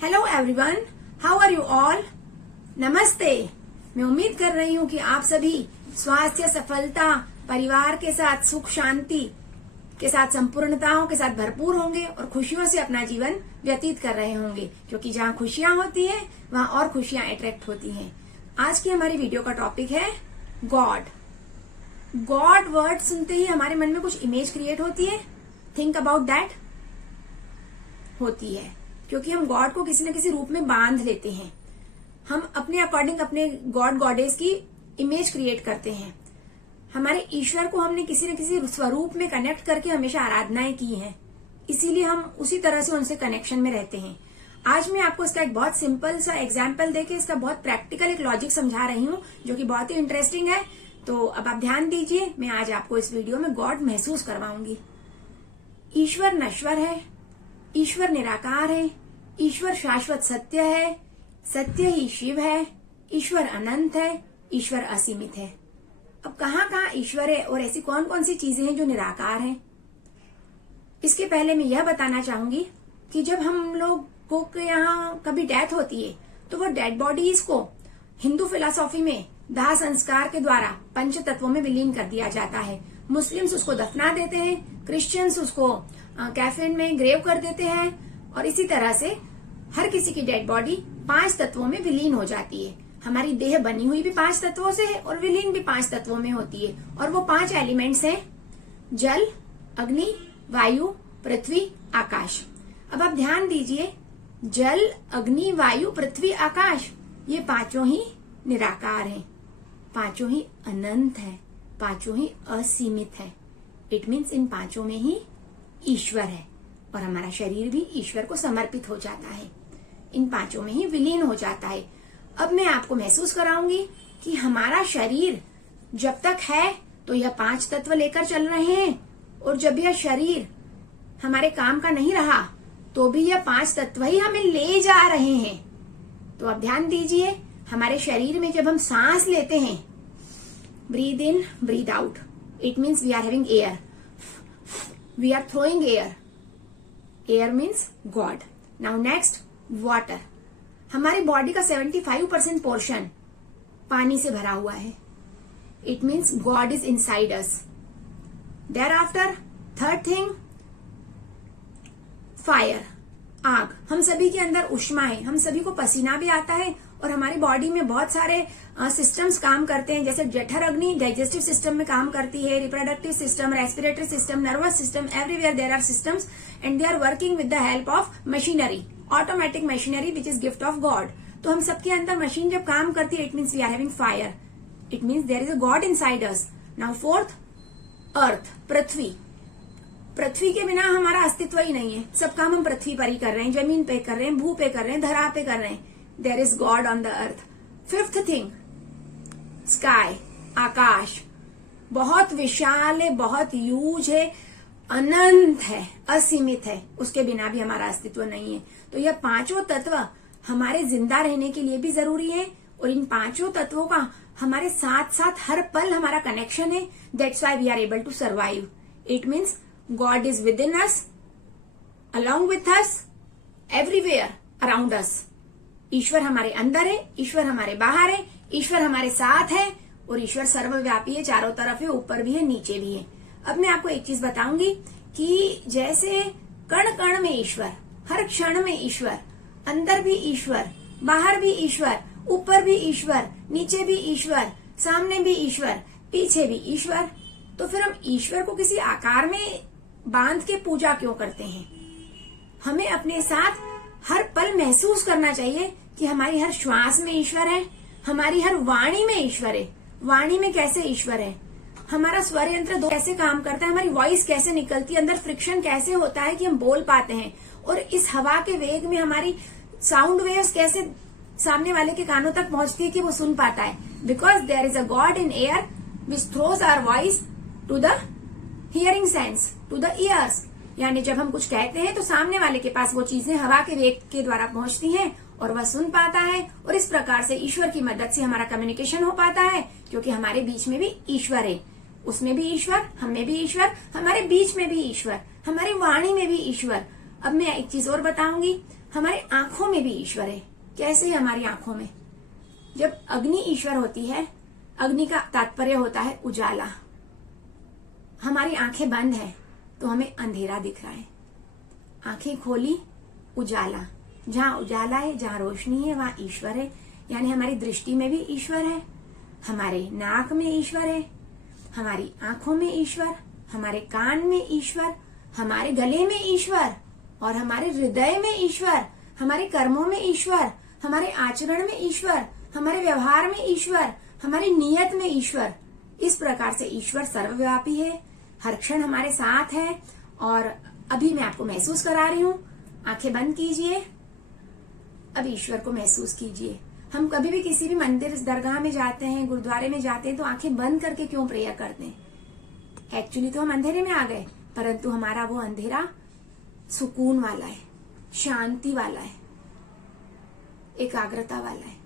Hello everyone, how are you all. नमस्ते। मैं उम्मीद कर रही हूँ कि आप सभी स्वास्थ्य, सफलता, परिवार के साथ सुख शांति के साथ, संपूर्णताओं के साथ भरपूर होंगे और खुशियों से अपना जीवन व्यतीत कर रहे होंगे, क्योंकि जहाँ खुशियां होती हैं वहाँ और खुशियां अट्रैक्ट होती हैं। आज की हमारी वीडियो का टॉपिक है गॉड। गॉड वर्ड सुनते ही हमारे मन में कुछ इमेज क्रिएट होती है। Think about that. होती है क्योंकि हम गॉड को किसी न किसी रूप में बांध लेते हैं। हम अपने अकॉर्डिंग अपने गॉड गॉडेस की इमेज क्रिएट करते हैं। हमारे ईश्वर को हमने किसी न किसी स्वरूप में कनेक्ट करके हमेशा आराधनाएं की हैं, इसीलिए हम उसी तरह से उनसे कनेक्शन में रहते हैं। आज मैं आपको इसका एक बहुत सिंपल सा एग्जाम्पल देके इसका बहुत प्रैक्टिकल एक लॉजिक समझा रही हूँ, जो कि बहुत ही इंटरेस्टिंग है। तो अब आप ध्यान दीजिए, मैं आज आपको इस वीडियो में गॉड महसूस करवाऊंगी। ईश्वर नश्वर है, ईश्वर निराकार है, ईश्वर शाश्वत सत्य है, सत्य ही शिव है, ईश्वर अनंत है, ईश्वर असीमित है। अब कहाँ ईश्वर है और ऐसी कौन कौन सी चीजें हैं जो निराकार हैं। इसके पहले मैं यह बताना चाहूंगी कि जब हम लोगों के यहाँ कभी डेथ होती है तो वो डेड बॉडीज को हिंदू फिलॉसफी में दाह संस्कार के द्वारा पंच तत्वों में विलीन कर दिया जाता है। मुस्लिम्स उसको दफना देते हैं, क्रिश्चियंस उसको कैफिन में ग्रेव कर देते हैं, और इसी तरह से हर किसी की डेड बॉडी 5 तत्वों में विलीन हो जाती है। हमारी देह बनी हुई भी 5 तत्वों से है और विलीन भी 5 तत्वों में होती है, और वो 5 एलिमेंट्स हैं जल, अग्नि, वायु, पृथ्वी, आकाश। अब आप ध्यान दीजिए, जल, अग्नि, वायु, पृथ्वी, आकाश, ये पांचों ही निराकार हैं, पांचों ही अनंत है, पांचों ही असीमित है। इट मीन्स इन पांचों में ही ईश्वर है, और हमारा शरीर भी ईश्वर को समर्पित हो जाता है, इन पांचों में ही विलीन हो जाता है। अब मैं आपको महसूस कराऊंगी कि हमारा शरीर जब तक है तो यह 5 तत्व लेकर चल रहे हैं, और जब यह शरीर हमारे काम का नहीं रहा तो भी यह 5 तत्व ही हमें ले जा रहे हैं। तो अब ध्यान दीजिए, हमारे शरीर में जब हम सांस लेते हैं, breathe in breathe out, it means we are having air, we are throwing air, air means God. Now next, water. हमारी बॉडी का 75% पोर्शन पानी से भरा हुआ है, it means God is inside us. Thereafter, third thing, fire, आग। हम सभी के अंदर उष्मा है, हम सभी को पसीना भी आता है, और हमारी बॉडी में बहुत सारे सिस्टम्स काम करते हैं, जैसे जठर अग्नि डाइजेस्टिव सिस्टम में काम करती है, reproductive system, respiratory system, nervous system, everywhere there are systems and they are working with the help of machinery, automatic machinery which is gift of God. तो हम सबके अंदर मशीन जब काम करती है, it means we are having fire, it means there is a God inside us. Now fourth, earth, पृथ्वी। पृथ्वी के बिना हमारा अस्तित्व ही नहीं है, सब काम हम पृथ्वी पर ही कर रहे हैं, जमीन पे कर रहे हैं, भू पे कर रहे हैं, धरा पे कर रहे हैं। There is God on the earth. Fifth thing, sky, आकाश। बहुत विशाल है, बहुत ह्यूज है, अनंत है, असीमित है, उसके बिना भी हमारा अस्तित्व नहीं है। तो यह 5 तत्व हमारे जिंदा रहने के लिए भी जरूरी है, और इन 5 तत्वों का हमारे साथ साथ हर पल हमारा कनेक्शन है। That's why we are able to survive. It means God is within us, along with us, everywhere around us. ईश्वर हमारे अंदर है, ईश्वर हमारे बाहर है, ईश्वर हमारे साथ है, और ईश्वर सर्वव्यापी है, चारों तरफ है, ऊपर भी है, नीचे भी है। अब मैं आपको एक चीज बताऊंगी कि जैसे कण कण में ईश्वर, हर क्षण में ईश्वर, अंदर भी ईश्वर, बाहर भी ईश्वर, ऊपर भी ईश्वर, नीचे भी ईश्वर, सामने भी ईश्वर, पीछे भी ईश्वर, तो फिर हम ईश्वर को किसी आकार में बांध के पूजा क्यों करते हैं। हमें अपने साथ हर पल महसूस करना चाहिए कि हमारी हर श्वास में ईश्वर है, हमारी हर वाणी में ईश्वर है। वाणी में कैसे ईश्वर है, हमारा स्वर यंत्र कैसे काम करता है, हमारी वॉइस कैसे निकलती है, अंदर फ्रिक्शन कैसे होता है कि हम बोल पाते हैं, और इस हवा के वेग में हमारी साउंड वेव्स कैसे सामने वाले के कानों तक पहुंचती है कि वो सुन पाता है। Because there is a God in air which throws our voice to the hearing sense, to the ears. यानी जब हम कुछ कहते हैं तो सामने वाले के पास वो चीजें हवा के वेग के द्वारा पहुंचती हैं, और वह सुन पाता है, और इस प्रकार से ईश्वर की मदद से हमारा कम्युनिकेशन हो पाता है, क्योंकि हमारे बीच में भी ईश्वर है, उसमें भी ईश्वर, हम में भी ईश्वर, हमारे बीच में भी ईश्वर, हमारी वाणी में भी ईश्वर। अब मैं एक चीज और बताऊंगी, हमारे आंखों में भी ईश्वर है। कैसे है हमारी आंखों में? जब अग्नि ईश्वर होती है, अग्नि का तात्पर्य होता है उजाला। हमारी आंखें बंद है तो हमें अंधेरा दिख रहा है, आंखें खोली उजाला। जहां उजाला है, जहां रोशनी है, वहां ईश्वर है। यानी हमारी दृष्टि में भी ईश्वर है, हमारे नाक में ईश्वर है, हमारी आंखों में ईश्वर, हमारे कान में ईश्वर, हमारे गले में ईश्वर, और हमारे हृदय में ईश्वर, हमारे कर्मों में ईश्वर, हमारे आचरण में ईश्वर, हमारे व्यवहार में ईश्वर, हमारी नियत में ईश्वर। इस प्रकार से ईश्वर सर्वव्यापी है, हर क्षण हमारे साथ है। और अभी मैं आपको महसूस करा रही हूँ, आंखें बंद कीजिए, अब ईश्वर को महसूस कीजिए। हम कभी भी किसी भी मंदिर, दरगाह में जाते हैं, गुरुद्वारे में जाते हैं तो आंखें बंद करके क्यों प्रेयर करते हैं? एक्चुअली तो हम अंधेरे में आ गए, परंतु हमारा वो अंधेरा सुकून वाला है, शांति वाला है, एकाग्रता वाला है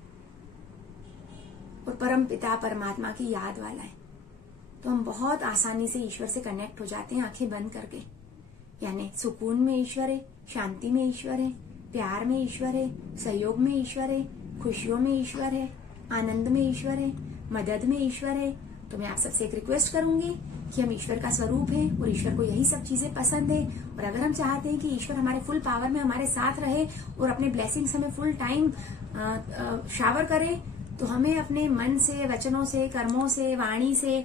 और परम पिता परमात्मा की याद वाला है। तो हम बहुत आसानी से ईश्वर से कनेक्ट हो जाते हैं आंखें बंद करके। यानी सुकून में ईश्वर है, शांति में ईश्वर है, प्यार में ईश्वर है, सहयोग में ईश्वर है, खुशियों में ईश्वर है, आनंद में ईश्वर है, मदद में ईश्वर है। तो मैं आप सबसे एक रिक्वेस्ट करूंगी कि हम ईश्वर का स्वरूप है और ईश्वर को यही सब चीजें पसंद है। और अगर हम चाहते हैं कि ईश्वर हमारे फुल पावर में हमारे साथ रहे और अपने ब्लेसिंग्स हमें फुल टाइम शावर करे, तो हमें अपने मन से, वचनों से, कर्मों से, वाणी से,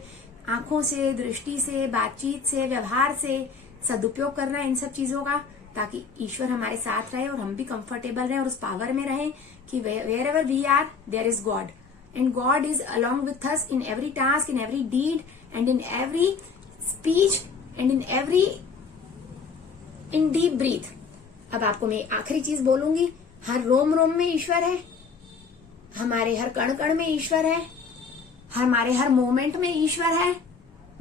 आंखों से, दृष्टि से, बातचीत से, व्यवहार से सदुपयोग करना है इन सब चीजों का, ताकि ईश्वर हमारे साथ रहे और हम भी कंफर्टेबल रहें और उस पावर में रहें कि wherever we are there is God, and God is along with us in every task, in every deed, and in every speech, and in deep breath. अब आपको मैं आखिरी चीज बोलूंगी, हर रोम रोम में ईश्वर है, हमारे हर कण कण में ईश्वर है, हमारे हर मोमेंट में ईश्वर है।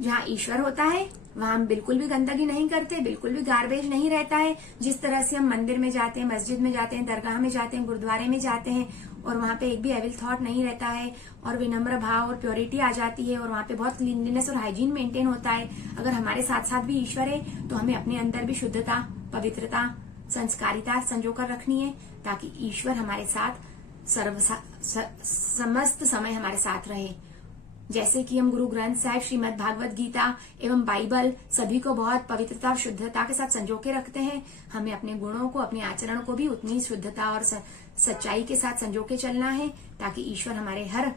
जहाँ ईश्वर होता है वहां हम बिल्कुल भी गंदगी नहीं करते, बिल्कुल भी गार्बेज नहीं रहता है। जिस तरह से हम मंदिर में जाते हैं, मस्जिद में जाते हैं, दरगाह में जाते हैं, गुरुद्वारे में जाते हैं और वहां पे एक भी एविल थॉट नहीं रहता है और विनम्र भाव और प्योरिटी आ जाती है और वहां पे बहुत क्लीनलीनेस और हाइजीन मेंटेन होता है। अगर हमारे साथ साथ भी ईश्वर है तो हमें अपने अंदर भी शुद्धता, पवित्रता, संस्कारिता संजो कर रखनी है, ताकि ईश्वर हमारे साथ समस्त समय हमारे साथ रहे। जैसे कि हम गुरु ग्रंथ साहिब, श्रीमद् भागवत गीता एवं बाइबल सभी को बहुत पवित्रता और शुद्धता के साथ संजो के रखते हैं, हमें अपने गुणों को, अपने आचरण को भी उतनी शुद्धता और सच्चाई के साथ संजो के चलना है, ताकि ईश्वर हमारे हर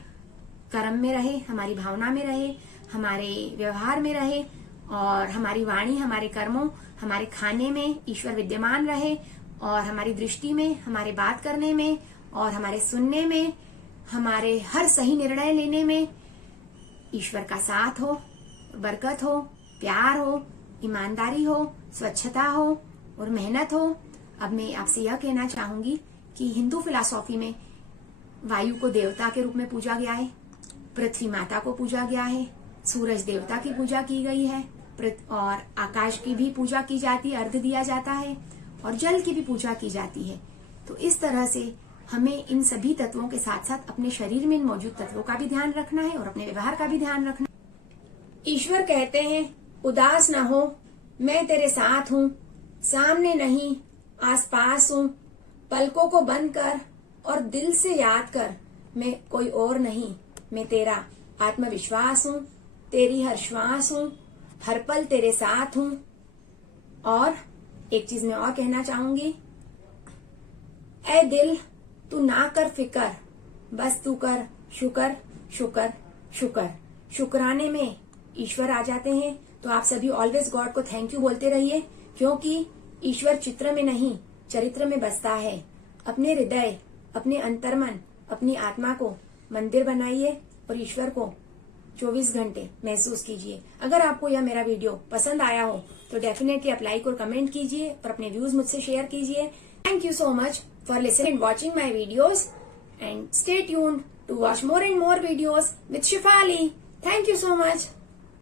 कर्म में रहे, हमारी भावना में रहे, हमारे व्यवहार में रहे और हमारी वाणी, हमारे कर्मों, हमारे खाने में ईश्वर विद्यमान रहे और हमारी दृष्टि में, हमारे बात करने में और हमारे सुनने में, हमारे हर सही निर्णय लेने में ईश्वर का साथ हो, बरकत हो, प्यार हो, ईमानदारी हो, स्वच्छता हो और मेहनत हो। अब मैं आपसे यह कहना चाहूंगी कि हिंदू फिलॉसफी में वायु को देवता के रूप में पूजा गया है, पृथ्वी माता को पूजा गया है, सूरज देवता की पूजा की गई है और आकाश की भी पूजा की जाती है, अर्घ्य दिया जाता है और जल की भी पूजा की जाती है। तो इस तरह से हमें इन सभी तत्वों के साथ साथ अपने शरीर में मौजूद तत्वों का भी ध्यान रखना है और अपने व्यवहार का भी ध्यान रखना है। ईश्वर कहते हैं, उदास न हो, मैं तेरे साथ हूँ, सामने नहीं आसपास हूँ, पलकों को बंद कर और दिल से याद कर, मैं कोई और नहीं, मैं तेरा आत्मविश्वास हूँ, तेरी हर श्वास हूँ, हर पल तेरे साथ हूँ। और एक चीज मैं और कहना चाहूंगी, ऐ दिल तू ना कर फिकर, बस तू कर शुक्र शुक्र शुक्र। शुक्राने में ईश्वर आ जाते हैं। तो आप सभी ऑलवेज गॉड को थैंक यू बोलते रहिए, क्योंकि ईश्वर चित्र में नहीं चरित्र में बसता है। अपने हृदय, अपने अंतर्मन, अपनी आत्मा को मंदिर बनाइए और ईश्वर को 24 घंटे महसूस कीजिए। अगर आपको यह मेरा वीडियो पसंद आया हो तो डेफिनेटली आप लाइक और कमेंट कीजिए और अपने व्यूज मुझसे शेयर कीजिए। Thank you so much for listening and watching my videos, and stay tuned to watch more and more videos with Shefali. Thank you so much.